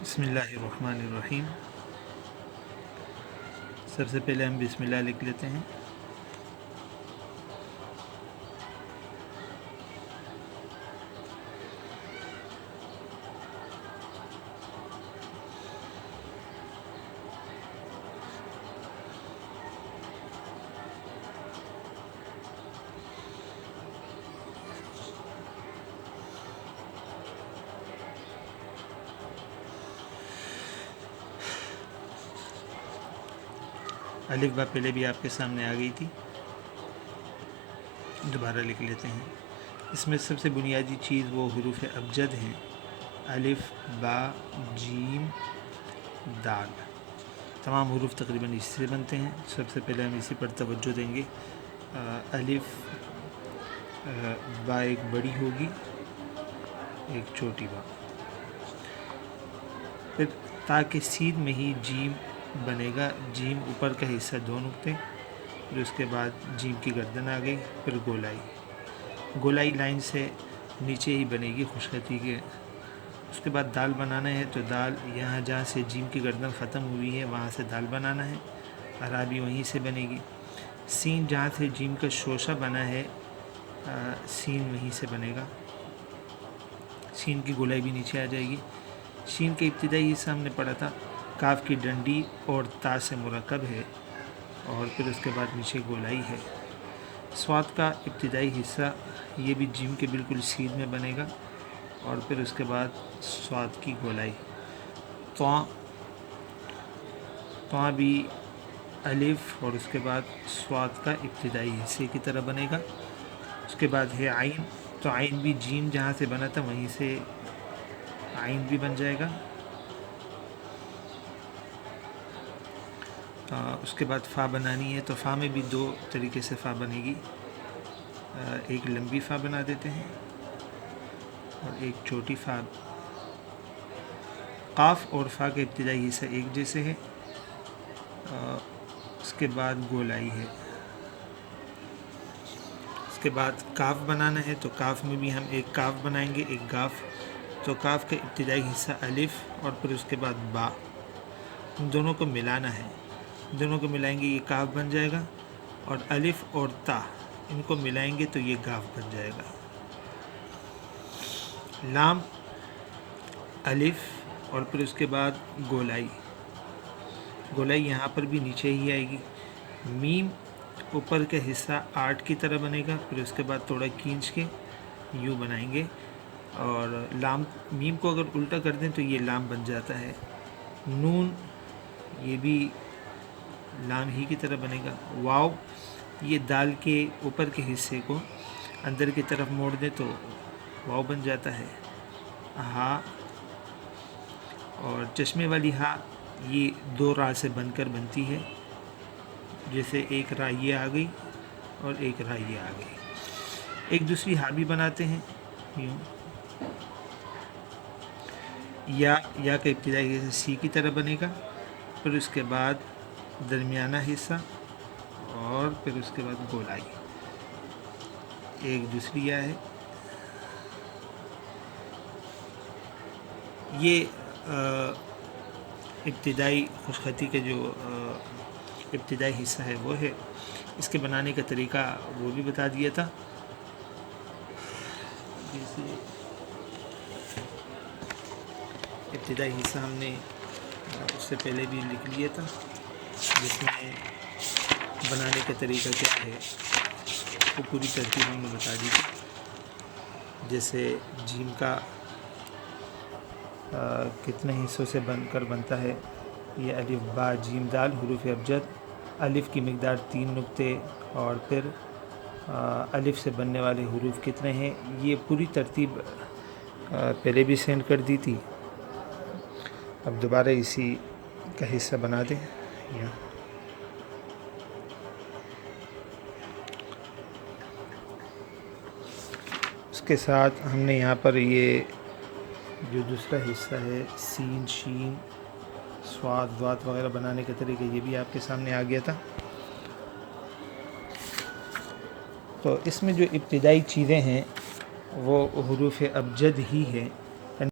بسم اللہ الرحمن الرحیم۔ سب سے پہلے ہم بسم اللہ لکھ لیتے ہیں۔ الف با پہلے بھی آپ کے سامنے آ گئی تھی، دوبارہ لکھ لیتے ہیں۔ اس میں سب سے بنیادی چیز وہ حروف ابجد ہیں، الف با جیم دال۔ تمام حروف تقریباً اس سے بنتے ہیں۔ سب سے پہلے ہم اسی پر توجہ دیں گے۔ الف با ایک بڑی ہوگی، ایک چھوٹی با، پھر تاکہ سین میں ہی جیم بنے گا۔ جیم اوپر کا حصہ دو نقطے، پھر اس کے بعد جیم کی گردن آ گئی، پھر گولائی لائن سے نیچے ہی بنے گی خوشخطی کے۔ اس کے بعد دال بنانا ہے تو دال یہاں جہاں سے جیم کی گردن ختم ہوئی ہے وہاں سے دال بنانا ہے، عرابی وہیں سے بنے گی۔ سین جہاں سے جیم کا شوشہ بنا ہے سین وہیں سے بنے گا، سین کی گولائی بھی نیچے آ جائے گی۔ شین کے ابتدائی حصہ ہم نے پڑھا تھا، کاف کی ڈنڈی اور تا سے مرکب ہے، اور پھر اس کے بعد نیچے گولائی ہے۔ صاد کا ابتدائی حصہ یہ بھی جیم کے بالکل سین میں بنے گا، اور پھر اس کے بعد صاد کی گولائی۔ طا بھی الف اور اس کے بعد صاد کا ابتدائی حصے کی طرح بنے گا۔ اس کے بعد ہے عین، تو عین بھی جیم جہاں سے بنا تھا وہیں سے عین بھی بن جائے گا۔ اس کے بعد فا بنانی ہے، تو فا میں بھی دو طریقے سے فا بنے گی، ایک لمبی فا بنا دیتے ہیں اور ایک چھوٹی فا۔ قاف اور فا کے ابتدائی حصہ ایک جیسے ہے۔ اس کے بعد گولائی ہے۔ اس کے بعد کاف بنانا ہے، تو کاف میں بھی ہم ایک کاف بنائیں گے، ایک گاف۔ تو کاف کا ابتدائی حصہ الف اور پھر اس کے بعد با، ان دونوں کو ملانا ہے۔ دونوں کو ملائیں گے یہ کاف بن جائے گا، اور الف اور تا ان کو ملائیں گے تو یہ گاف بن جائے گا۔ لام الف اور پھر اس کے بعد گولائی یہاں پر بھی نیچے ہی آئے گی۔ میم اوپر کا حصہ آرٹ کی طرح بنے گا، پھر اس کے بعد تھوڑا کھینچ کے یوں بنائیں گے، اور لام میم کو اگر الٹا کر دیں تو یہ لام بن جاتا ہے۔ نون یہ بھی لام ہی کی طرح بنے گا۔ واو یہ دال کے اوپر کے حصے کو اندر کی طرف موڑ دیں تو واو بن جاتا ہے۔ ہا اور چشمے والی ہا یہ دو را سے بن کر بنتی ہے، جیسے ایک را یہ آ گئی اور ایک را یہ آ گئی۔ ایک دوسری ہا بھی بناتے ہیں یوں۔ یا کا ابتدائی حصہ سی کی طرح بنے گا، پھر اس کے بعد درمیانہ حصہ اور پھر اس کے بعد گولائی۔ ایک دوسری یا ہے، یہ ابتدائی خوشخطی کے جو ابتدائی حصہ ہے وہ ہے۔ اس کے بنانے کا طریقہ وہ بھی بتا دیا تھا، جیسے ابتدائی حصہ ہم نے اس سے پہلے بھی لکھ لیا تھا، جس میں بنانے کا طریقہ کیا ہے وہ پوری ترتیب ہم نے بتا دی تھی۔ جیسے جیم کا کتنے حصوں سے بن کر بنتا ہے، یہ الف با جیم دال حروف ابجد۔ الف کی مقدار 3 نقطے، اور پھر الف سے بننے والے حروف کتنے ہیں، یہ پوری ترتیب پہلے بھی سینڈ کر دی تھی۔ اب دوبارہ اسی کا حصہ بنا دیں۔ اس کے ساتھ ہم نے یہاں پر یہ جو دوسرا حصہ ہے سین شین صاد وات وغیرہ بنانے کے طریقے یہ بھی آپ کے سامنے آ گیا تھا۔ تو اس میں جو ابتدائی چیزیں ہیں وہ حروف ابجد ہی ہیں۔